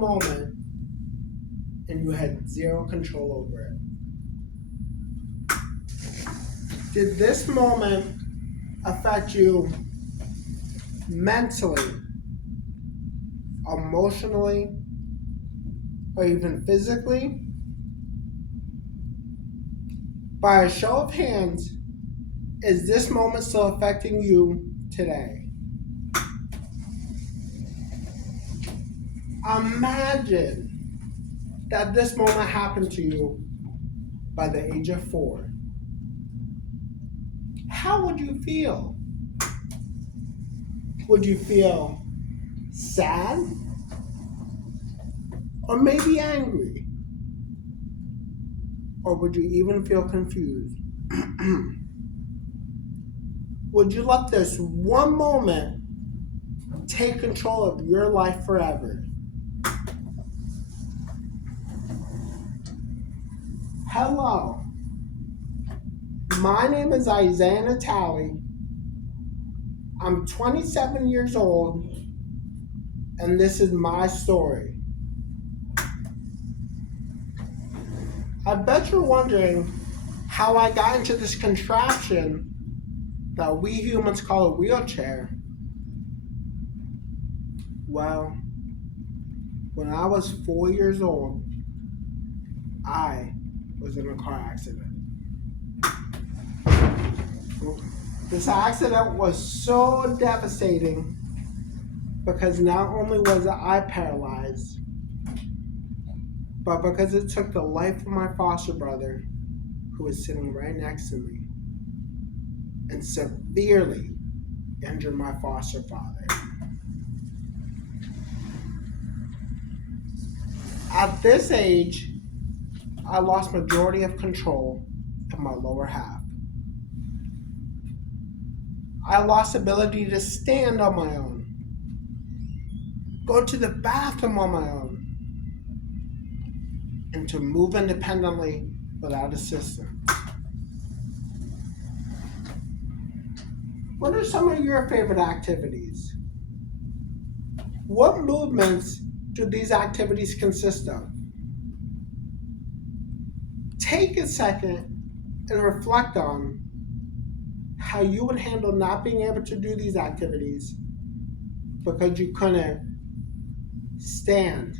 moment and you had zero control over it. Did this moment affect you mentally, emotionally, or even physically? By a show of hands, is this moment still affecting you today? Imagine that this moment happened to you by the age of 4. How would you feel? Would you feel sad? Or maybe angry? Or would you even feel confused? Would you let this one moment take control of your life forever? Hello, my name is Isaiah Natali. I'm 27 years old, and this is my story. I bet you're wondering how I got into this contraption that we humans call a wheelchair. Well, when I was 4 years old, I was in a car accident. This accident was so devastating because not only was I paralyzed, but because it took the life of my foster brother, who was sitting right next to me, and severely injured my foster father. At this age, I lost majority of control in my lower half. I lost ability to stand on my own, go to the bathroom on my own, and to move independently without assistance. What are some of your favorite activities? What movements do these activities consist of? Take a second and reflect on how you would handle not being able to do these activities because you couldn't stand,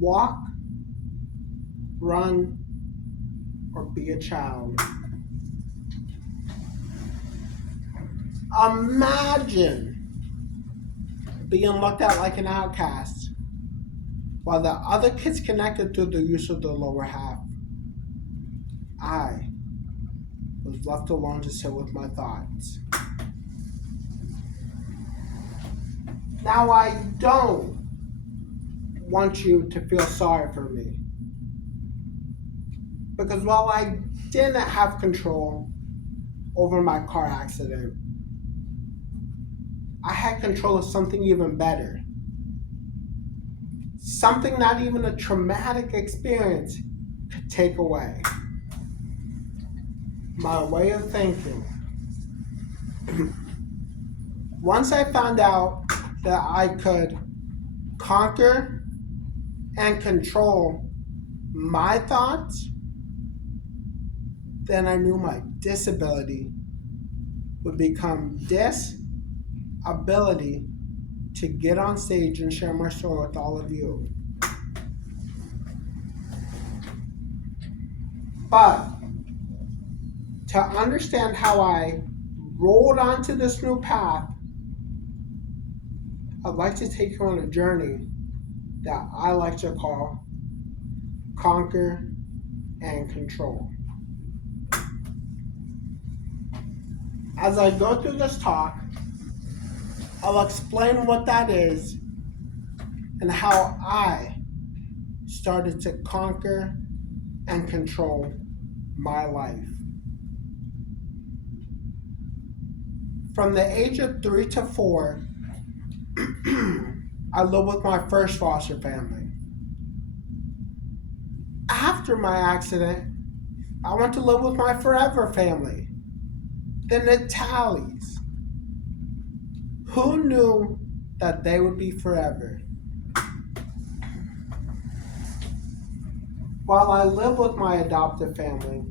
walk, run, or be a child. Imagine being looked at like an outcast while the other kids connected through the use of the lower half. I was left alone to sit with my thoughts. Now I don't want you to feel sorry for me, because while I didn't have control over my car accident, I had control of something even better. Something not even a traumatic experience could take away. My way of thinking. Once I found out that I could conquer and control my thoughts, then I knew my disability would become ability to get on stage and share my story with all of you. But to understand how I rolled onto this new path, I'd like to take you on a journey that I like to call Conquer and Control. As I go through this talk, I'll explain what that is and how I started to conquer and control my life. From the age of 3 to 4, I lived with my first foster family. After my accident, I went to live with my forever family, the Natalis. Who knew that they would be forever? While I lived with my adoptive family,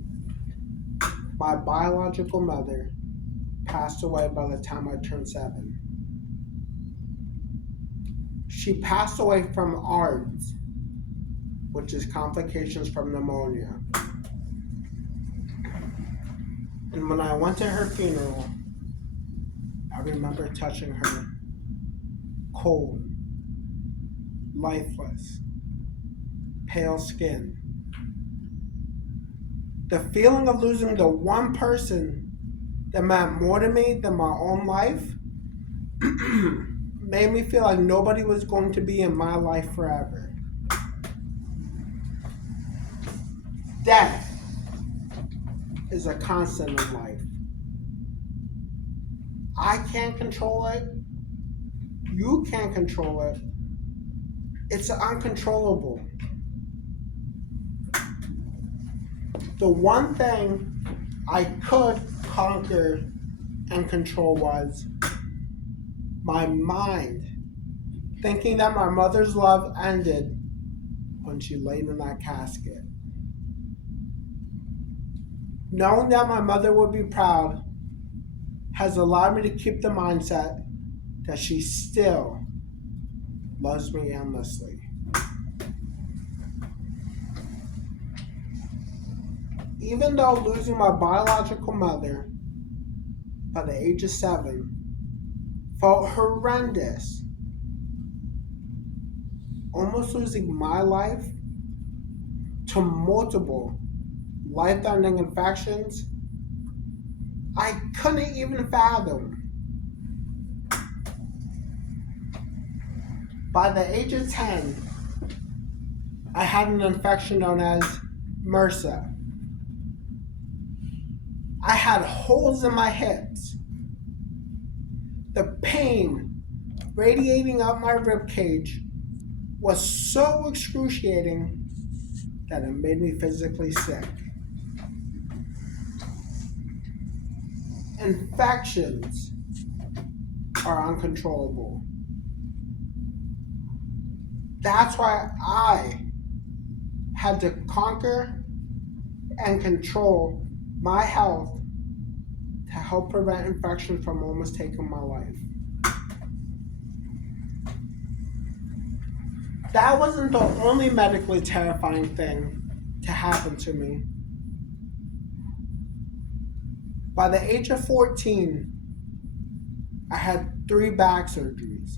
my biological mother passed away by the time I turned 7. She passed away from ARDS, which is complications from pneumonia. And when I went to her funeral, I remember touching her, cold, lifeless, pale skin. The feeling of losing the one person that meant more to me than my own life made me feel like nobody was going to be in my life forever. Death is a constant in life. I can't control it. You can't control it. It's uncontrollable. The one thing I could conquer and control was my mind, thinking that my mother's love ended when she laid in that casket. Knowing that my mother would be proud has allowed me to keep the mindset that she still loves me endlessly. Even though losing my biological mother by the age of 7 felt horrendous, almost losing my life to multiple life-threatening infections, I couldn't even fathom. By the age of 10, I had an infection known as MRSA. I had holes in my hips. The pain radiating up my rib cage was so excruciating that it made me physically sick. Infections are uncontrollable. That's why I had to conquer and control my health to help prevent infection from almost taking my life. That wasn't the only medically terrifying thing to happen to me. By the age of 14, I had 3 back surgeries.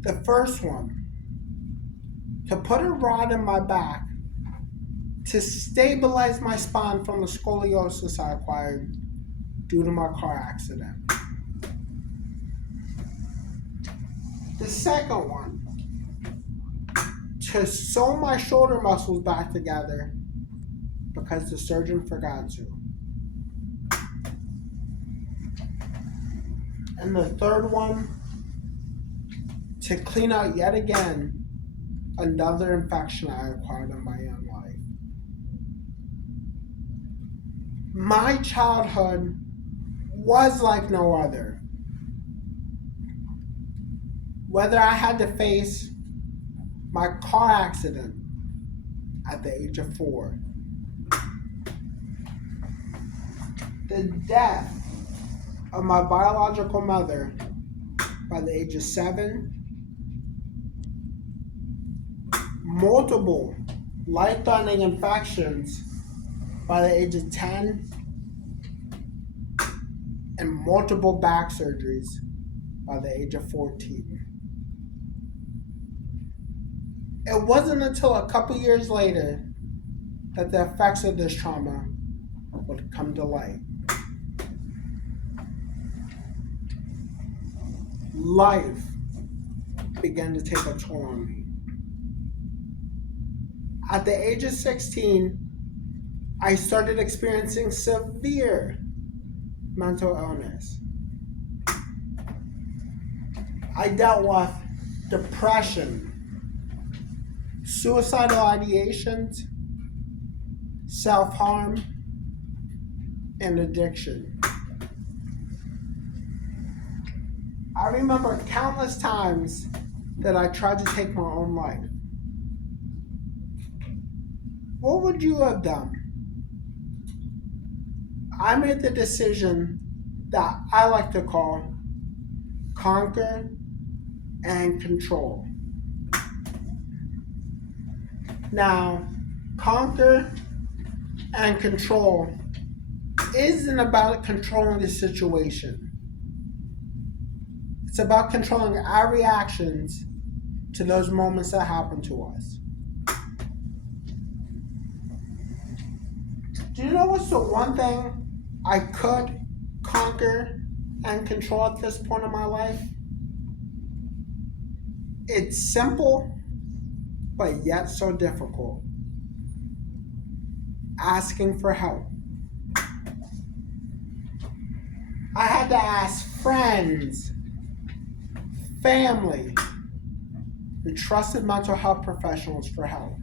The first one, to put a rod in my back to stabilize my spine from the scoliosis I acquired due to my car accident. The second one, to sew my shoulder muscles back together because the surgeon forgot to. And the third one, to clean out yet again another infection I acquired in my young life. My childhood was like no other. Whether I had to face my car accident at the age of 4, the death of my biological mother by the age of 7, multiple life-threatening infections by the age of 10, and multiple back surgeries by the age of 14. It wasn't until a couple years later that the effects of this trauma would come to light. Life began to take a toll on me. At the age of 16, I started experiencing severe mental illness. I dealt with depression, suicidal ideations, self-harm, and addiction. I remember countless times that I tried to take my own life. what would you have done? I made the decision that I like to call conquer and control. Now, conquer and control isn't about controlling the situation. It's about controlling our reactions to those moments that happen to us. Do you know what's the one thing I could conquer and control at this point in my life? It's simple, but yet so difficult. Asking for help. I had to ask friends, family, and trusted mental health professionals for help.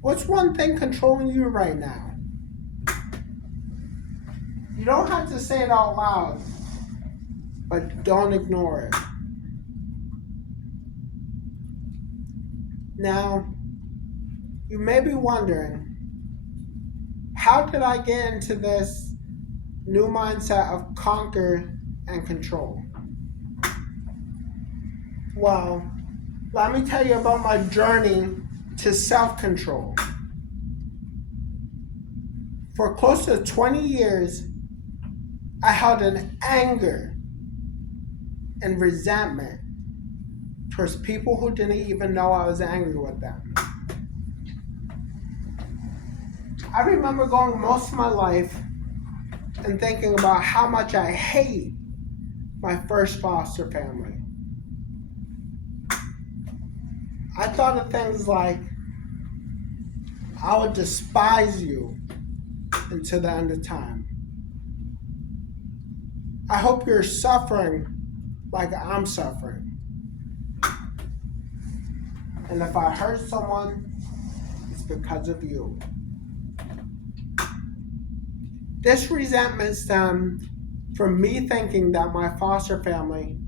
What's one thing controlling you right now? You don't have to say it out loud, but don't ignore it. Now, you may be wondering, how did I get into this new mindset of conquer and control? Well, let me tell you about my journey to self-control. For close to 20 years, I held an anger and resentment towards people who didn't even know I was angry with them. I remember going most of my life and thinking about how much I hate my first foster family. I thought of things like, I would despise you until the end of time. I hope you're suffering like I'm suffering. And if I hurt someone, it's because of you. This resentment stemmed from me thinking that my foster family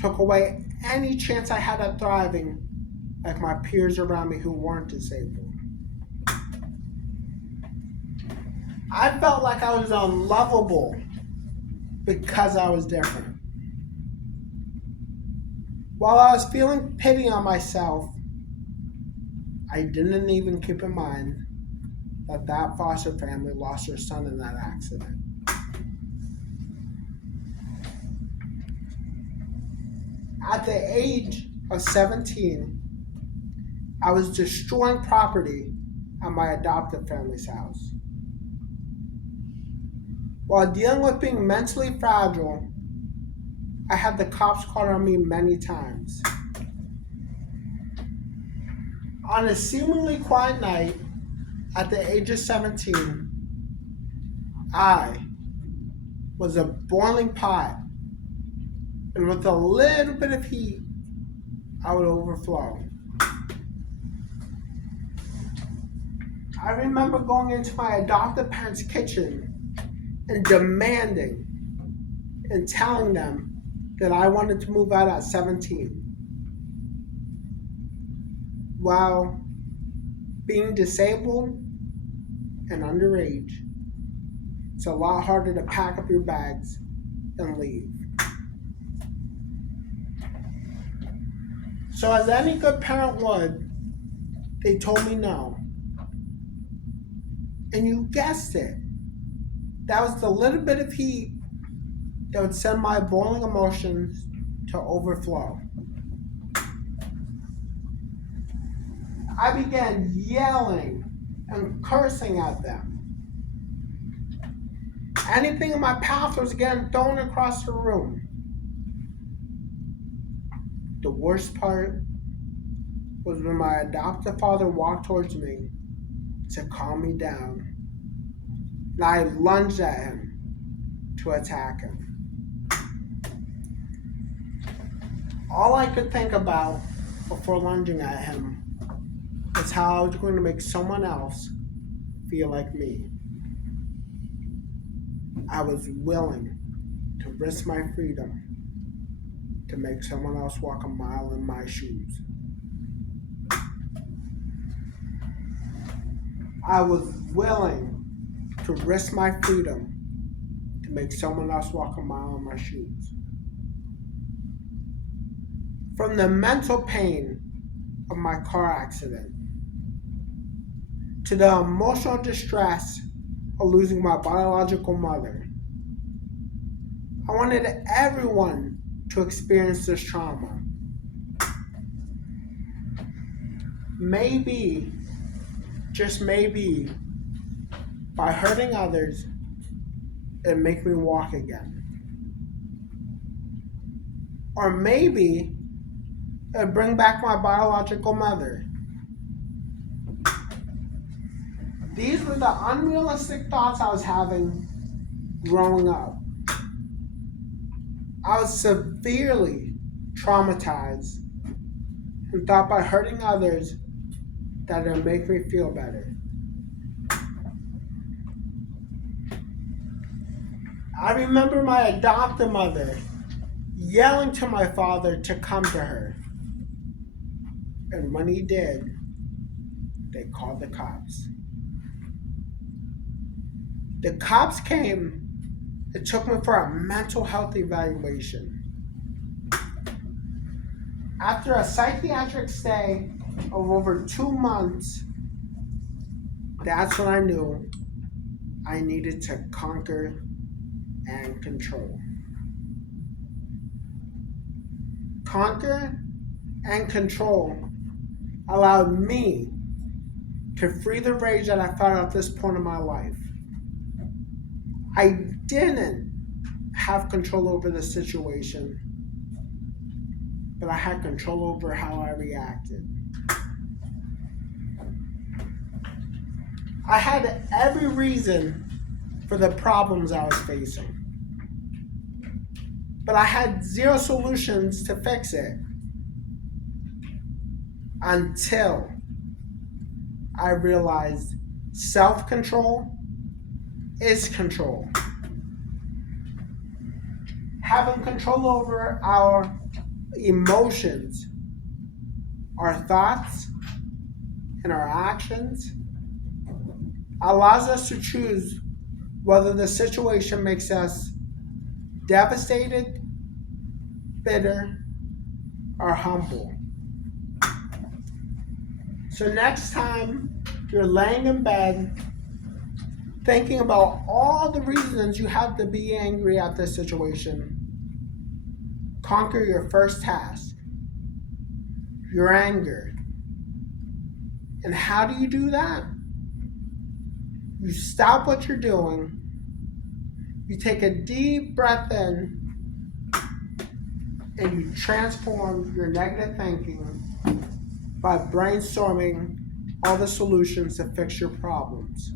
took away any chance I had at thriving like my peers around me who weren't disabled. I felt like I was unlovable because I was different. While I was feeling pity on myself, I didn't even keep in mind that foster family lost their son in that accident. At the age of 17, I was destroying property at my adoptive family's house. While dealing with being mentally fragile, I had the cops called on me many times. On a seemingly quiet night, at the age of 17, I was a boiling pot, and with a little bit of heat, I would overflow. I remember going into my adoptive parents' kitchen and demanding and telling them that I wanted to move out at 17. While being disabled and underage, it's a lot harder to pack up your bags and leave. So as any good parent would, they told me no. And you guessed it. That was the little bit of heat that would send my boiling emotions to overflow. I began yelling and cursing at them. Anything in my path was getting thrown across the room. The worst part was when my adoptive father walked towards me to calm me down, and I lunged at him to attack him. All I could think about before lunging at him was how I was going to make someone else feel like me. I was willing to risk my freedom to make someone else walk a mile in my shoes. I was willing to risk my freedom to make someone else walk a mile in my shoes. From the mental pain of my car accident to the emotional distress of losing my biological mother, I wanted everyone to experience this trauma. Maybe, just maybe, by hurting others, it'd make me walk again. Or maybe it'd bring back my biological mother. These were the unrealistic thoughts I was having growing up. I was severely traumatized and thought by hurting others that it would make me feel better. I remember my adoptive mother yelling to my father to come to her. And when he did, they called the cops. The cops came and took me for a mental health evaluation. After a psychiatric stay of over 2 months, that's when I knew I needed to conquer and control. Conquer and control allowed me to free the rage that I felt at this point in my life. I didn't have control over the situation, but I had control over how I reacted. I had every reason for the problems I was facing, but I had zero solutions to fix it until I realized self-control is control. Having control over our emotions, our thoughts, and our actions allows us to choose whether the situation makes us devastated, bitter, or humble. So next time you're laying in bed thinking about all the reasons you have to be angry at this situation, conquer your first task, your anger. And how do you do that? You stop what you're doing, you take a deep breath in, and you transform your negative thinking by brainstorming all the solutions to fix your problems.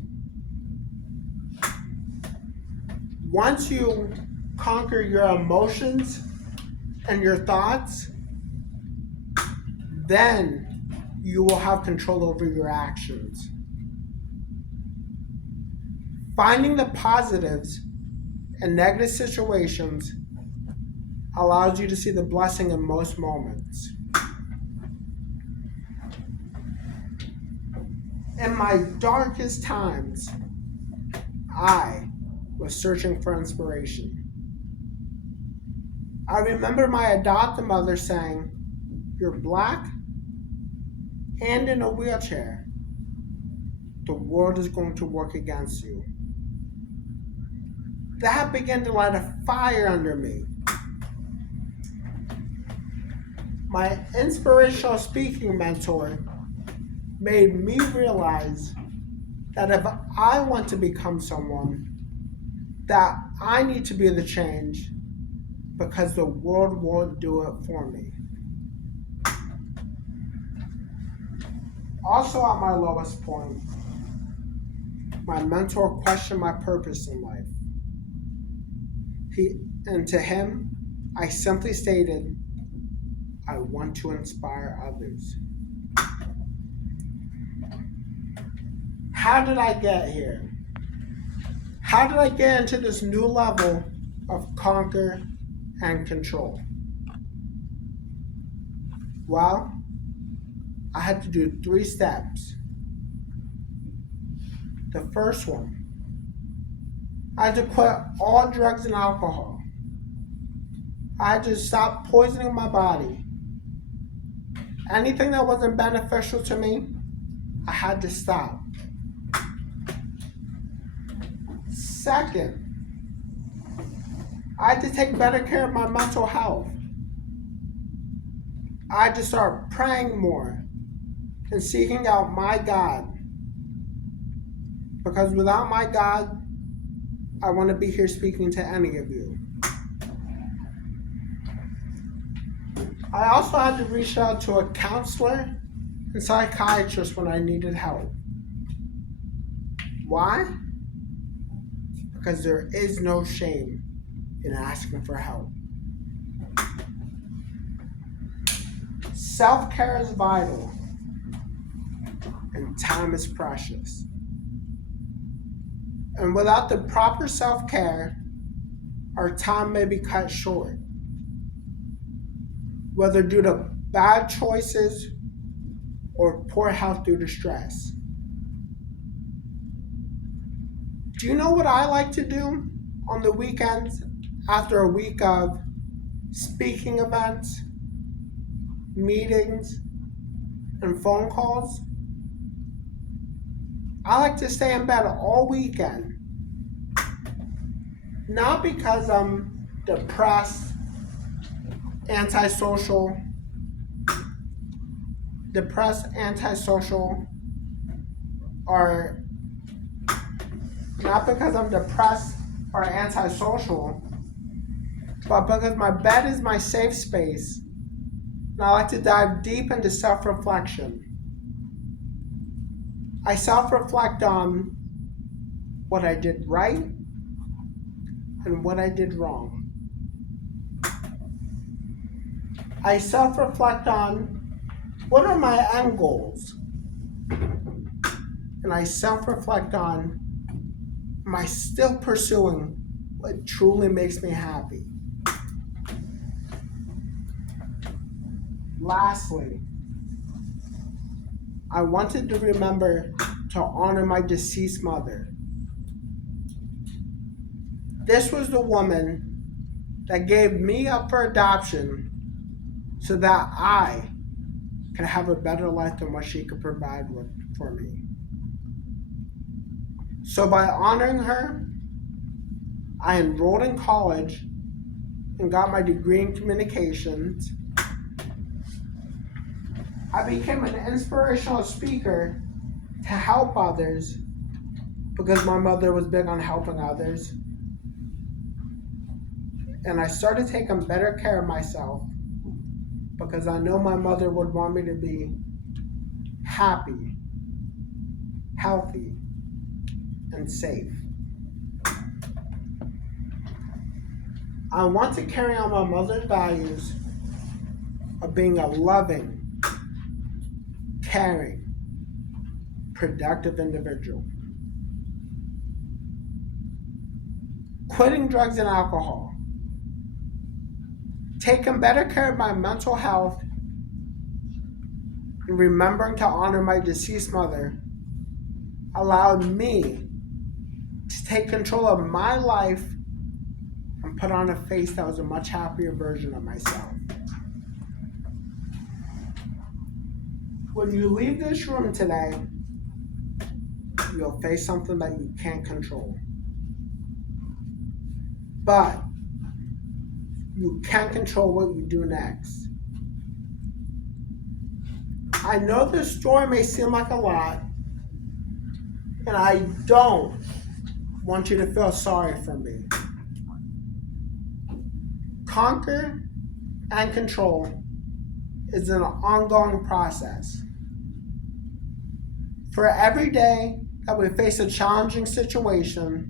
Once you conquer your emotions and your thoughts, then you will have control over your actions. Finding the positives in negative situations allows you to see the blessing in most moments. In my darkest times, I was searching for inspiration. I remember my adoptive mother saying, "You're black and in a wheelchair. The world is going to work against you." That began to light a fire under me. My inspirational speaking mentor made me realize that if I want to become someone, that I need to be the change because the world won't do it for me. Also at my lowest point, my mentor questioned my purpose in life. And to him, I simply stated, "I want to inspire others." How did I get here? How did I get into this new level of conquer and control? Well, I had to do 3 steps. The first one, I had to quit all drugs and alcohol. I had to stop poisoning my body. Anything that wasn't beneficial to me, I had to stop. Second, I had to take better care of my mental health. I had to start praying more and seeking out my God. Because without my God, I wouldn't be here speaking to any of you. I also had to reach out to a counselor and psychiatrist when I needed help. Why? Because there is no shame in asking for help. Self-care is vital, and time is precious. And without the proper self-care, our time may be cut short, whether due to bad choices or poor health due to stress. Do you know what I like to do on the weekends after a week of speaking events, meetings, and phone calls? I like to stay in bed all weekend. Not because I'm depressed, antisocial, or not because I'm depressed or antisocial, but because my bed is my safe space, and I like to dive deep into self-reflection. I self-reflect on what I did right and what I did wrong. I self-reflect on what are my end goals, and I self-reflect on, am I still pursuing what truly makes me happy? Lastly, I wanted to remember to honor my deceased mother. This was the woman that gave me up for adoption so that I could have a better life than what she could provide for me. So by honoring her, I enrolled in college and got my degree in communications. I became an inspirational speaker to help others because my mother was big on helping others. And I started taking better care of myself because I know my mother would want me to be happy, healthy, and safe. I want to carry on my mother's values of being a loving, caring, productive individual. Quitting drugs and alcohol, taking better care of my mental health, and remembering to honor my deceased mother allowed me to take control of my life and put on a face that was a much happier version of myself. When you leave this room today, you'll face something that you can't control. But you can control what you do next. I know this story may seem like a lot, and I don't want you to feel sorry for me. Conquer and control is an ongoing process. For every day that we face a challenging situation,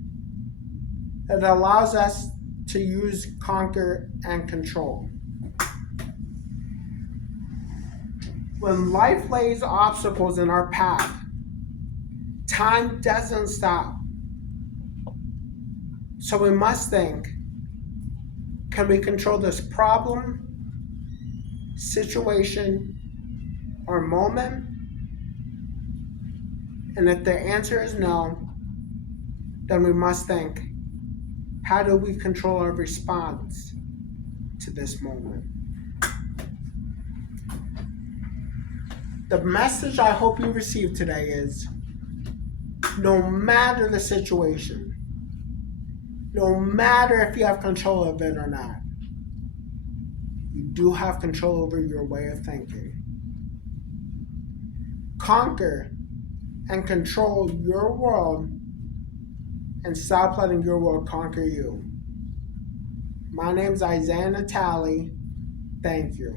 it allows us to use conquer and control. When life lays obstacles in our path, time doesn't stop. So we must think, can we control this problem, situation, or moment? And if the answer is no, then we must think, how do we control our response to this moment? The message I hope you receive today is, no matter the situation, no matter if you have control of it or not, you do have control over your way of thinking. Conquer and control your world and stop letting your world conquer you. My name's Isaiah Natali. Thank you.